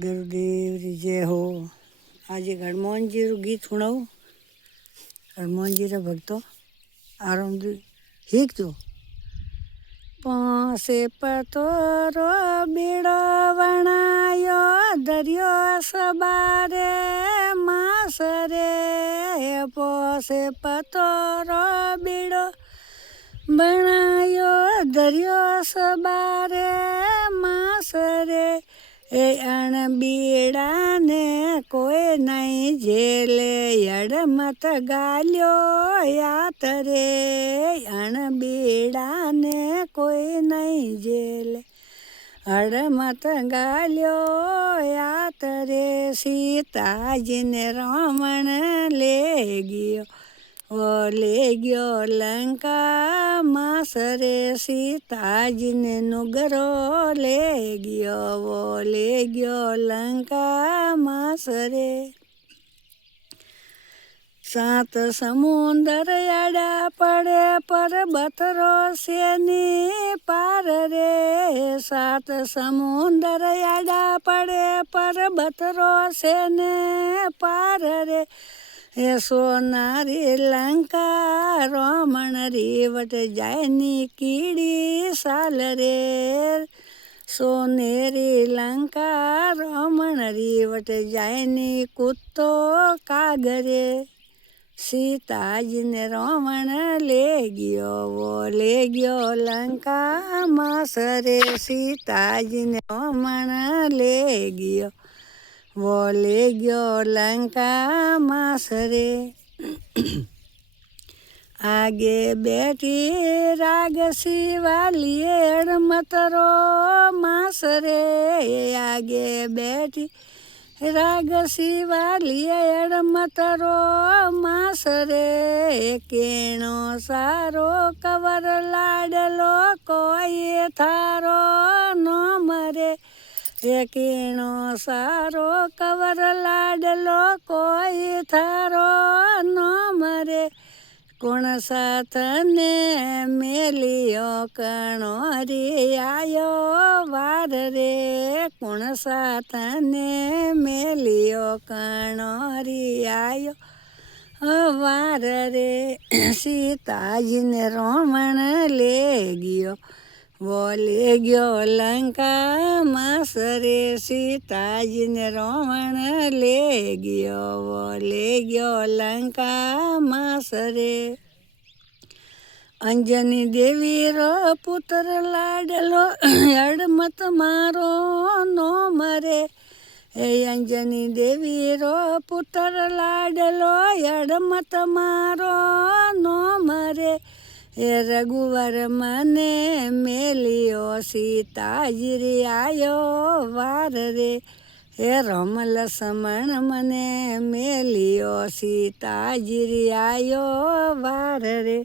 गुरुदेव री जय हो। आज एक हनुमान जी रू गीत सुनाऊ। हनुमान जी रा भक्तो आराम दी हीक जो। पासे पतोरो बीड़ो वणायो दरियो सबारे मासरे। पासे पतोरो बीड़ो बनायो दरियो सबारे मासरे। ए अण बीड़ा ने कोई नहीं झेले यड़ मत गालियो यात रे। अण बीड़ा ने कोई नहीं झेले अड़ मत गालियो यात रे। सीता जी ने रावण ले गयो वो ले गयो लंका मासरे। सीता जी ने नुगरो ले गयो वो ले गयो लंका मासरे। सात समुंदर याड़ा पड़े पर्वत रोशनी पार रे। सात समुंदर याड़ा पड़े पर्वत रोशनी पार रे। हे सोनारी लंका रावण रीवट जायनी कीड़ी साल रे। सोनेरी लंका रावण रीवट जायनी कुत्तो कागरे। सीता जी ने रावण ले गयो वो ले गयो लंका मासरे। सीता जी ने रावण ले गयो वो ले गयो लंका मासरे। आगे बैठी रागसी वाली अड़मतरो मासरे। आगे बैठी रागसी वाली अड़मतरो मासरे। केणो सारो कवर लाडलो कोई थारो नो मरे। केणो सारो कवर लाडलो कोई थारो नो मरे। कोण साथ ने मेलियो कणो रे आयो वार रे। कोण साथ ने मेलियो कणो रे आयो वार रे। सीता जी ने रावण ले गयो वो ले गयो लंका मासरे। सीता जी ने रावण ले गयो वो ले गयो लंका मासरे। अंजनी देवी रो पुत्र लाडलो अड़मत मारो नो मरे। हे अंजनी देवी रो पुत्र लाडलो अड़मत मारो नो मरे। हे रघुवर मने मेलियो सीता जी रे आयो वार रे। हे राम लक्ष्मण मने मेलियो सीता जी रे आयो वार रे।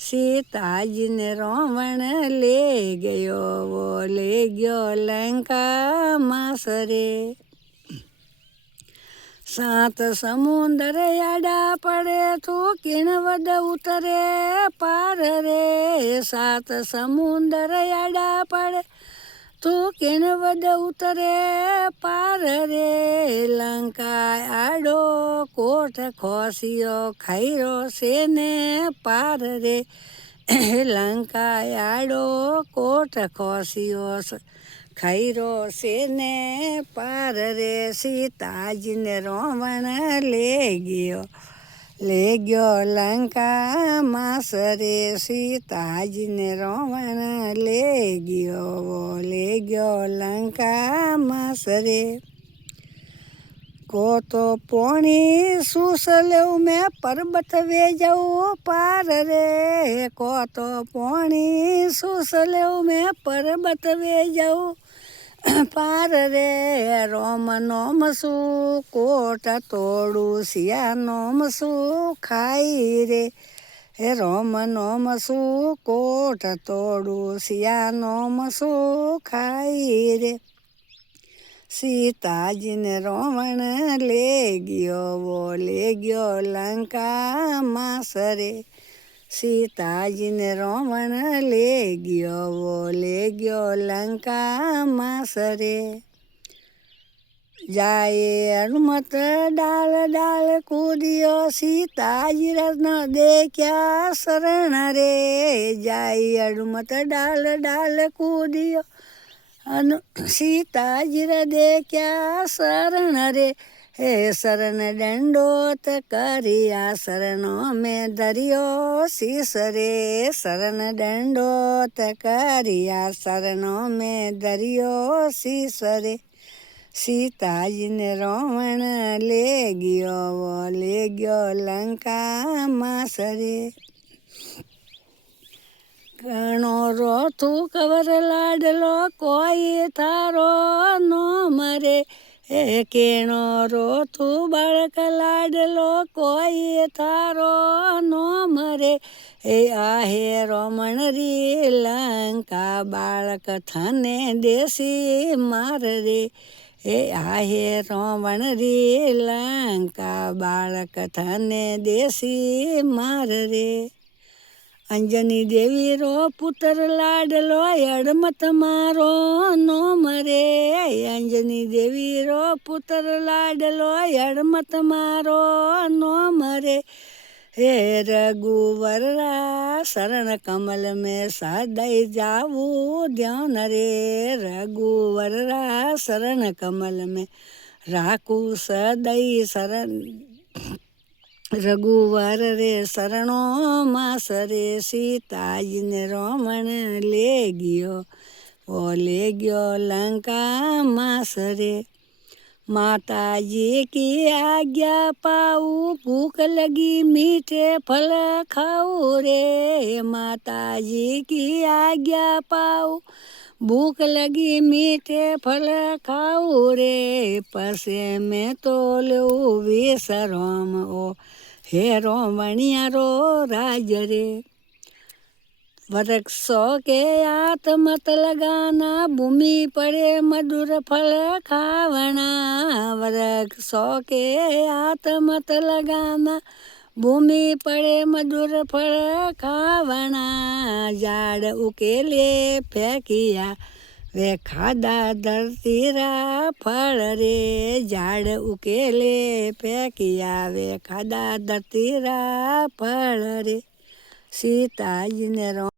सीता जी ने रावण ले गयो वो ले गयो लंका मासरे। सात समुंदर याड़ा पड़े तू किण वद उतरे पार रे। सात समुंदर याड़ा पड़े तू किण वद उतरे पार रे। लंका आड़ो कोट खोसियो खैरो सेने पार रे। लंका आड़ो कोट खोसियो खैरो सेने पार रे। सीता जी ने रावण ले गयो लंका मासरे। सीता जी ने रावण ले गयो वो ले गयो लंका मासरे। को तो पोणी सुसलऊ में पर्वत वे जाऊ पार रे। को तो पोणी सुसलऊ में पर्वत वे जाऊ पार रे। रोम नोम सु कोट तोड़ू सिया नोम सु खाई रे। हे रोम नोम सु कोट तोड़ू सिया नोम सु खाई रे। सीता जी ने रावण ले गयो वो ले गयो लंका मासरे। सीता जी ने रावण ले गयो वो ले गयो लंका मासरे। જાય હનુમત ડાળ ડાળ કૂદ્યો સીતાજી રત્ન દેખ્યા શરણ રે જાય હનુમત ડાળ ડાળ કૂદ્યો સીતાજી રે દેખ્યા શરણ રે હે શરણ દંડોત કર્યા શરણો મેં ધર્યો શીશ રે શરણ દંડોત કર્યા શરણો મેં ધર્યો શીશ રે સીતાજીને રાવણ લે ગયો લંકામાં સરે ઘણો રોથું કવર લાડલો કોઈ તારો નો મરે હે કેણો રોથું બાળક લાડલો કોઈ તારો નો મરે હે આહે રમણ રી લંકા બાળક થને દેશી માર રે હે આહે રાવણ રી લંકા બાળક થને દેશી માર રે અંજની દેવી રો પુત્ર લાડલો અડમત મારો નો મરે અંજની દેવી રો પુત્ર લાડલો અડમત મારો નો મરે હે રઘુવરા શરણ કમલ મેં સદાય જાવું ધ્યાન રે રઘુવરા શરણ કમલ મેં રાખું સદય શરણ રઘુવર રે શરણો માસ રે સીતાજીને રાવણ લે ગયો લંકામાં સરે माताजी की आज्ञा पाऊँ भूख लगी मीठे फल खाऊँ रे माताजी की आज्ञा पाऊँ भूख लगी मीठे फल खाऊँ रे पसे में तो लो विश्राम ओ हे रोमणिया रो राज रे वृक्षों के हाथ मत लगाना भूमि पड़े मधुर फल खावना वृक्षों के हाथ मत लगाना भूमि पड़े मधुर फल खावना झाड़ उकेले फेंकिया वे खादा धरती रा फल रे झाड़ उकेले फेंकिया वे खादा धरती रा फल रे सीताजी ने